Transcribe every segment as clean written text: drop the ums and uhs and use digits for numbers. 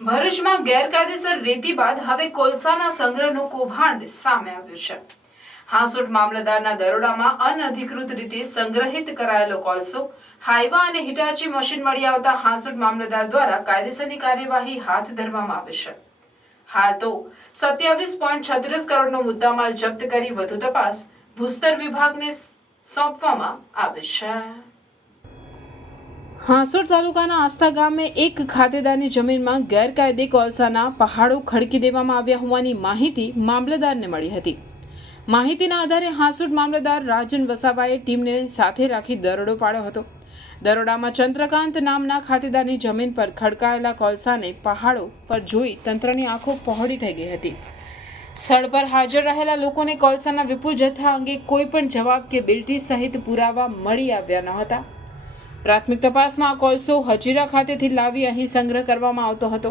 ભરૂચમાં ગેરકાયદેસર રેતી બાદ હવે કોલસાના સંગ્રહનું કૌભાંડ સામે આવ્યું છે। હાંસોટ મામલતદારના દરોડામાં અનધિકૃત રીતે સંગ્રહિત કરાયેલો કોલસો, હાઈવા અને હિટાચી મશીન મળી આવતા હાંસોટ મામલતદાર દ્વારા કાયદેસરની કાર્યવાહી હાથ ધરવામાં આવી છે। હાલ તો 27.36 કરોડનો મુદ્દામાલ જપ્ત કરી વધુ તપાસ ભૂસ્તર વિભાગને સોંપવામાં આવી છે। હાંસોટ તાલુકાના આસ્થા ગામે એક ખાતેદારની જમીનમાં ગેરકાયદે કોલસાના પહાડો ખડકી દેવામાં આવ્યા હોવાની માહિતી મામલતદારને મળી હતી। માહિતીના આધારે હાંસોટ મામલતદાર રાજન વસાવાએ ટીમને સાથે રાખી દરોડો પાડ્યો હતો। દરોડામાં ચંદ્રકાંત નામના ખાતેદારની જમીન પર ખડકાયેલા કોલસાને પહાડો પર જોઈ તંત્રની આંખો પહોળી થઈ ગઈ હતી। સ્થળ પર હાજર રહેલા લોકોને કોલસાના વિપુલ જથ્થા અંગે કોઈ પણ જવાબ કે બિલ્ટી સહિત પુરાવા મળી આવ્યા ન હતા। પ્રાથમિક તપાસમાં આ કોલસો હજીરા ખાતેથી લાવી અહીં સંગ્રહ કરવામાં આવતો હતો।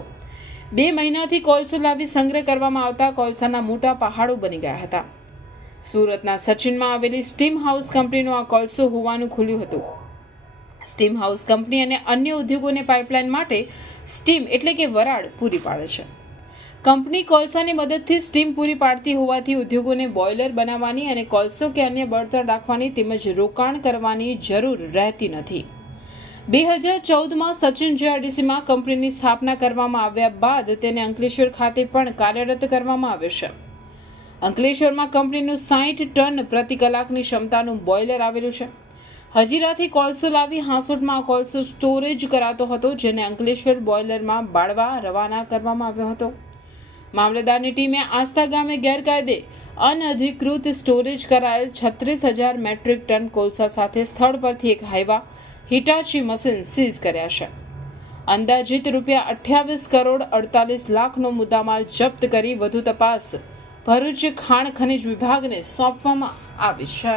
2 મહિનાથી કોલસો લાવી સંગ્રહ કરવામાં આવતા કોલસાના મોટા પહાડો બની ગયા હતા। સુરતના સચિનમાં આવેલી સ્ટીમ હાઉસ કંપનીનો આ કોલસો હોવાનું ખુલ્યું હતું। સ્ટીમ હાઉસ કંપની અને અન્ય ઉદ્યોગોને પાઇપલાઇન માટે સ્ટીમ એટલે કે વરાળ પૂરી પાડે છે। કંપની કોલસાની મદદથી સ્ટીમ પૂરી પાડતી હોવાથી ઉદ્યોગોને બોઇલર બનાવવાની અને કોલસો કે અન્ય બળતણ રાખવાની તેમજ રોકાણ કરવાની જરૂર રહેતી નથી। 2014માં સચિન જીઆરડીસીમાં કંપનીની સ્થાપના કરવામાં આવ્યા બાદ તેને અંકલેશ્વર ખાતે પણ કાર્યરત કરવામાં આવ્યો છે। અંકલેશ્વરમાં કંપનીનું 60 ટન પ્રતિ કલાકની ક્ષમતાનું બોઇલર આવેલું છે। હજીરાથી કોલસો લાવી હાંસોટમાં કોલસો સ્ટોરેજ કરાતો હતો, જેને અંકલેશ્વર બોઇલરમાં બાળવા રવાના કરવામાં આવ્યો હતો। મામલતદારની ટીમે આસ્થા ગામે ગેરકાયદે અનધિકૃત સ્ટોરેજ કરાયેલ 36,000 મેટ્રિક ટન કોલસા સાથે સ્થળ પરથી એક હાઈવા હિટાચી મશીન સીઝ કર્યા છે। અંદાજિત રૂપિયા 28 કરોડ 48 લાખનો મુદ્દામાલ જપ્ત કરી વધુ તપાસ ભરૂચ ખાણ ખનીજ વિભાગને સોંપવામાં આવી છે।